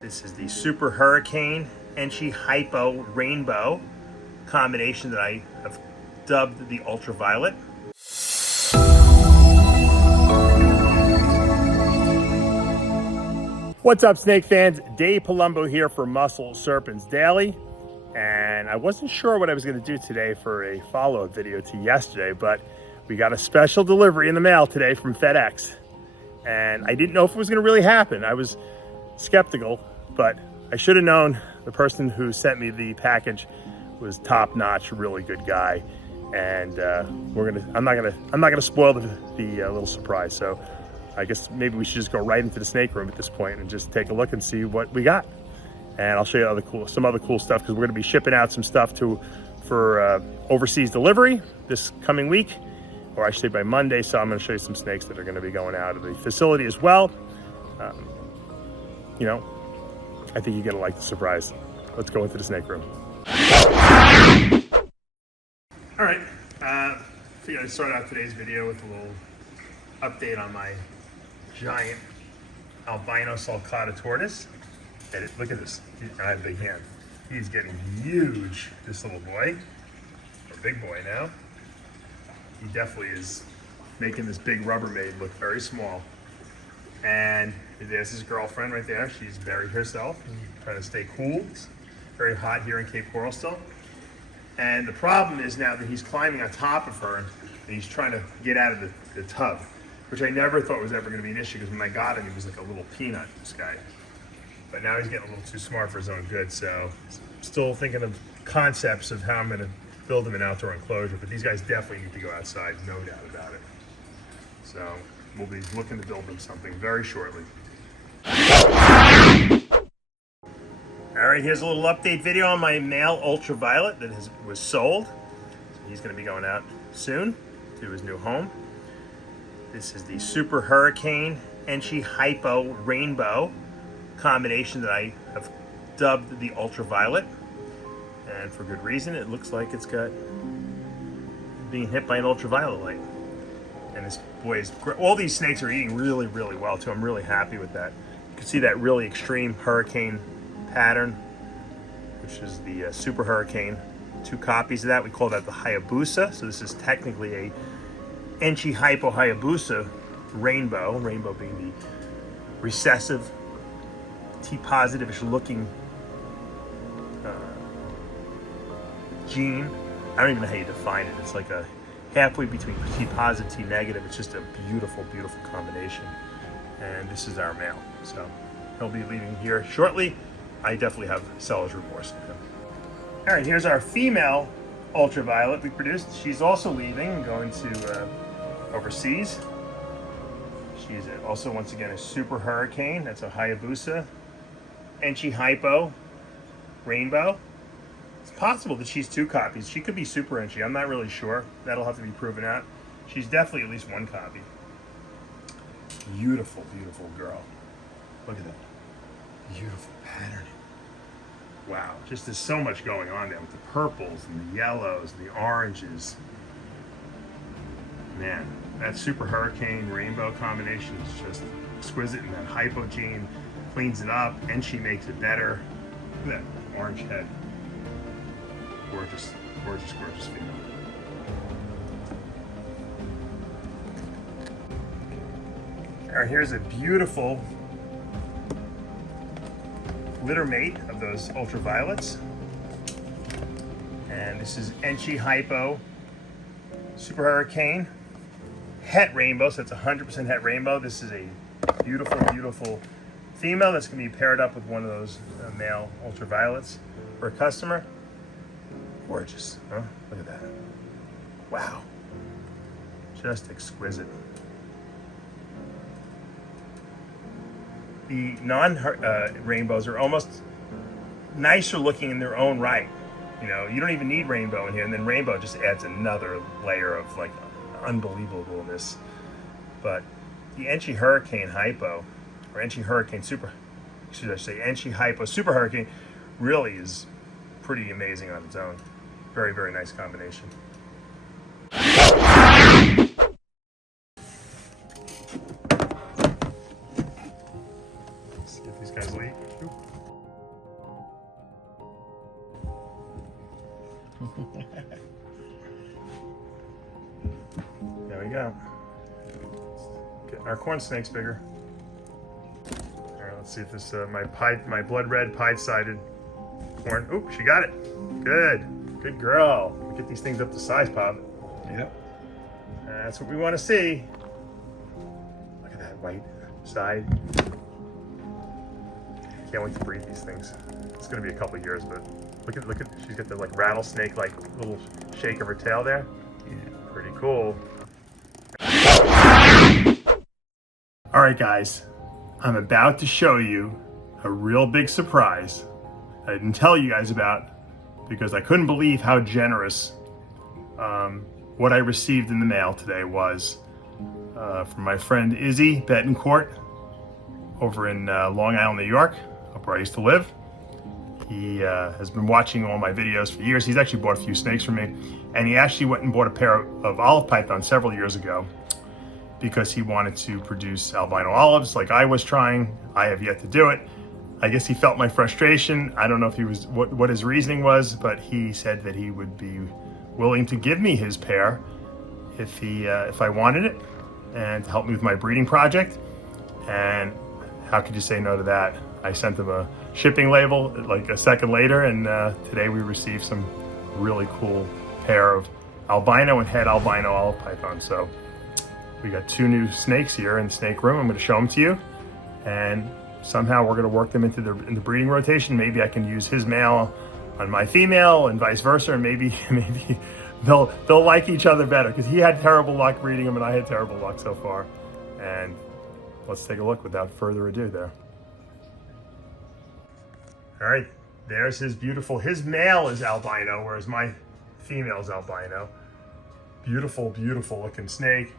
This is the Super Hurricane ENCHI HYPO Rainbow combination that I have dubbed the UltraViolet. What's up, snake fans? Dave Palumbo here for Muscle Serpents Daily. And I wasn't sure what I was going to do today for a follow-up video to yesterday, but we got a special delivery in the mail today from FedEx. And I didn't know if it was going to really happen. I was skeptical, but I should have known. The person who sent me the package was top-notch, really good guy, and I'm not gonna spoil the little surprise. So I guess maybe we should just go right into the snake room at this point and just take a look and see what we got. And I'll show you some other cool stuff, because we're gonna be shipping out some stuff for overseas delivery this coming week, or I should say by Monday. So I'm gonna show you some snakes that are gonna be going out of the facility as well. You know, I think you're gonna like the surprise. Let's go into the snake room. All right, figured I'd start out today's video with a little update on my giant albino Sulcata tortoise. Look at this, I have a big hand. He's getting huge, this little boy, or big boy now. He definitely is making this big Rubbermaid look very small. And there's his girlfriend right there. She's buried herself, trying to stay cool. It's very hot here in Cape Coral still. And the problem is now that he's climbing on top of her, and he's trying to get out of the tub, which I never thought was ever going to be an issue, because when I got him, he was like a little peanut, this guy. But now he's getting a little too smart for his own good, so still thinking of concepts of how I'm going to build him an outdoor enclosure. But these guys definitely need to go outside, no doubt about it. So we'll be looking to build them something very shortly. All right, here's a little update video on my male UltraViolet that was sold. So he's going to be going out soon to his new home. This is the Super Hurricane ENCHI HYPO Rainbow combination that I have dubbed the UltraViolet, and for good reason. It looks like it's got being hit by an ultraviolet light. And this boy is great. All these snakes are eating really, really well too. I'm really happy with that. You can see that really extreme hurricane pattern, which is the Super Hurricane. 2 copies of that. We call that the Hayabusa. So this is technically a ENCHI HYPO Hayabusa rainbow being the recessive, T-positive-ish looking gene. I don't even know how you define it. It's like a halfway between T-positive, T-negative. It's just a beautiful, beautiful combination. And this is our male. So he'll be leaving here shortly. I definitely have seller's remorse. All right, here's our female UltraViolet we produced. She's also leaving and going to overseas. She's also, once again, a Super Hurricane. That's a Hayabusa ENCHI HYPO Rainbow. It's possible that she's 2 copies. She could be Super ENCHI. I'm not really sure. That'll have to be proven out. She's definitely at least 1 copy. Beautiful, beautiful girl. Look at that. Beautiful patterning. Wow, just there's so much going on there with the purples and the yellows and the oranges. Man, that Super Hurricane Rainbow combination is just exquisite, and that hypo gene cleans it up, and she makes it better. Look at that orange head. Gorgeous, gorgeous, gorgeous female. All right, here's a beautiful litter mate of those UltraViolets. And this is ENCHI HYPO Super Hurricane Het Rainbow, so it's 100% Het Rainbow. This is a beautiful, beautiful female that's going to be paired up with one of those male UltraViolets for a customer. Gorgeous, huh? Look at that. Wow. Just exquisite. The non-rainbows are almost nicer looking in their own right. You know, you don't even need rainbow in here, and then rainbow just adds another layer of like unbelievableness. But the ENCHI Hurricane HYPO, or ENCHI Hurricane Super, should I say ENCHI HYPO Super Hurricane, really is pretty amazing on its own. Very, very nice combination. Let's get these guys leave. Oop. There we go. Getting our corn snakes bigger. All right, let's see if this my blood red pied-sided corn. Oh, she got it. Good girl. Get these things up to size, Pop. Yep. That's what we want to see. Look at that white side. Can't wait to breed these things. It's going to be a couple of years, but look at. She's got the like rattlesnake like little shake of her tail there. Yeah. Pretty cool. All right, guys. I'm about to show you a real big surprise I didn't tell you guys about because I couldn't believe how generous what I received in the mail today was from my friend Izzy Betancourt over in Long Island, New York, up where I used to live. He has been watching all my videos for years. He's actually bought a few snakes from me, and he actually went and bought a pair of olive pythons several years ago because he wanted to produce albino olives like I was trying. I have yet to do it. I guess he felt my frustration. I don't know if he was what his reasoning was, but he said that he would be willing to give me his pair if I wanted it and to help me with my breeding project. And how could you say no to that? I sent him a shipping label like a second later, and today we received some really cool pair of albino and het albino olive pythons. So we got two new snakes here in the snake room. I'm going to show them to you, and somehow we're going to work them into the breeding rotation. Maybe I can use his male on my female and vice versa, and maybe they'll like each other better because he had terrible luck breeding them and I had terrible luck so far. And let's take a look without further ado there. All right, there's his male is albino, whereas my female is albino. Beautiful looking snake.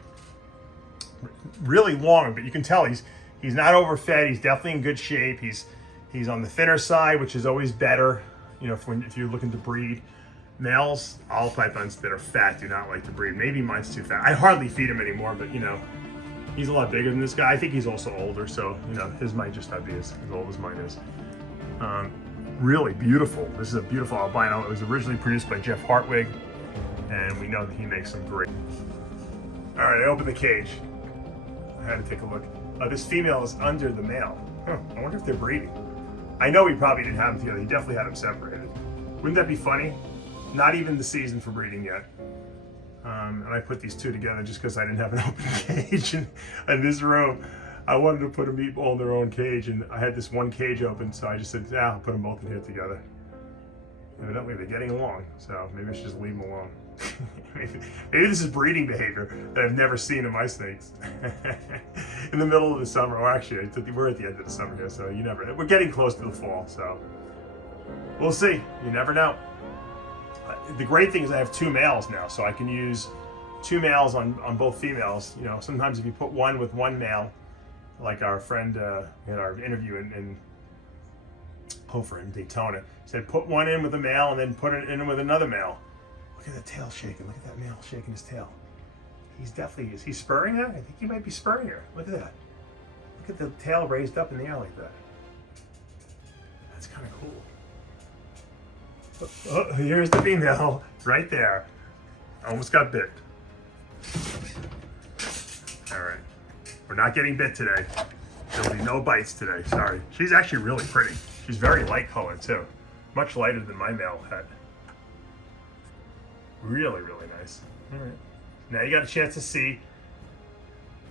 Really long, but you can tell he's not overfed. He's definitely in good shape. He's on the thinner side, which is always better. You know, if you're looking to breed. Males, olive pythons that are fat do not like to breed. Maybe mine's too fat. I hardly feed him anymore, but you know, he's a lot bigger than this guy. I think he's also older, so you know, his might just not be as old as mine is. Really beautiful. This is a beautiful albino. It was originally produced by Jeff Hartwig, and we know that he makes them great. All right, I opened the cage. I had to take a look. This female is under the male. Huh, I wonder if they're breeding. I know he probably didn't have them together. He definitely had them separated. Wouldn't that be funny? Not even the season for breeding yet. And I put these two together just because I didn't have an open cage in this room. I wanted to put them all in their own cage, and I had this one cage open, so I just said, yeah, I'll put them both in here together. Evidently they're getting along, so maybe I should just leave them alone. maybe this is breeding behavior that I've never seen in my snakes. In the middle of the summer, or actually, we're at the end of the summer here, so we're getting close to the fall, so we'll see. You never know. The great thing is I have two males now, so I can use two males on both females. You know, sometimes if you put one with one male, like our friend in our interview in Daytona, said put one in with a male and then put it in with another male. Look at the tail shaking. Look at that male shaking his tail. Is he spurring her? I think he might be spurring her. Look at that. Look at the tail raised up in the air like that. That's kind of cool. Oh, here's the female right there. Almost got bit. All right. We're not getting bit today. There'll be no bites today. Sorry. She's actually really pretty. She's very light colored too. Much lighter than my male het. Really nice. All right. Now you got a chance to see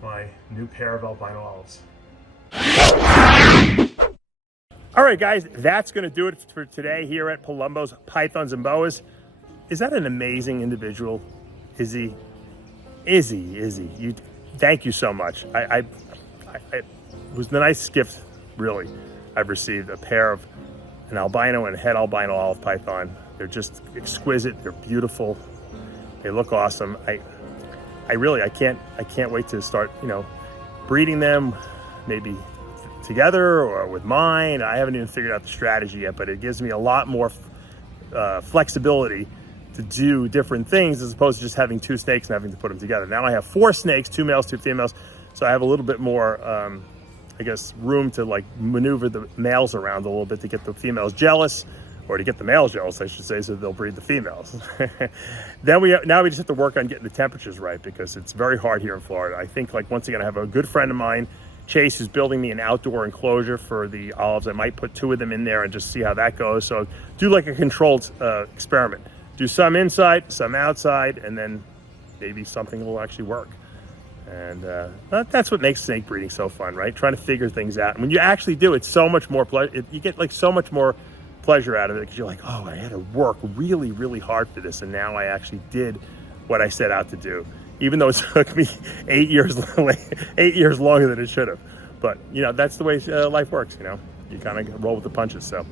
my new pair of albino olives. All right, guys, that's going to do it for today here at Palumbo's Pythons and Boas. Is that an amazing individual, Izzy? Izzy, thank you so much. It was the nicest gift, really, I've received. A pair of an albino and het albino olive python. They're just exquisite. They're beautiful. They look awesome. I can't wait to start, breeding them, maybe together or with mine. I haven't even figured out the strategy yet, but it gives me a lot more flexibility to do different things as opposed to just having two snakes and having to put them together. Now I have 4 snakes, 2 males, 2 females, so I have a little bit more, room to like maneuver the males around a little bit to get the females jealous or to get the males jealous, I should say, so they'll breed the females. Then now we just have to work on getting the temperatures right, because it's very hard here in Florida. I think, like, once again, I have a good friend of mine, Chase, who's building me an outdoor enclosure for the olives. I might put 2 of them in there and just see how that goes. So do like a controlled experiment. Do some inside, some outside, and then maybe something will actually work. And that's what makes snake breeding so fun, right? Trying to figure things out. And when you actually do, it's so much more pleasure. You get like so much more pleasure out of it, because you're like, oh, I had to work really, really hard for this, and now I actually did what I set out to do, even though it took me 8 years, 8 years longer than it should have. But you know, that's the way life works. You know, you kind of roll with the punches. So,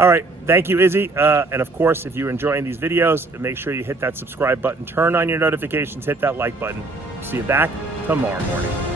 all right, thank you, Izzy. And of course, if you're enjoying these videos, make sure you hit that subscribe button, turn on your notifications, hit that like button. See you back tomorrow morning.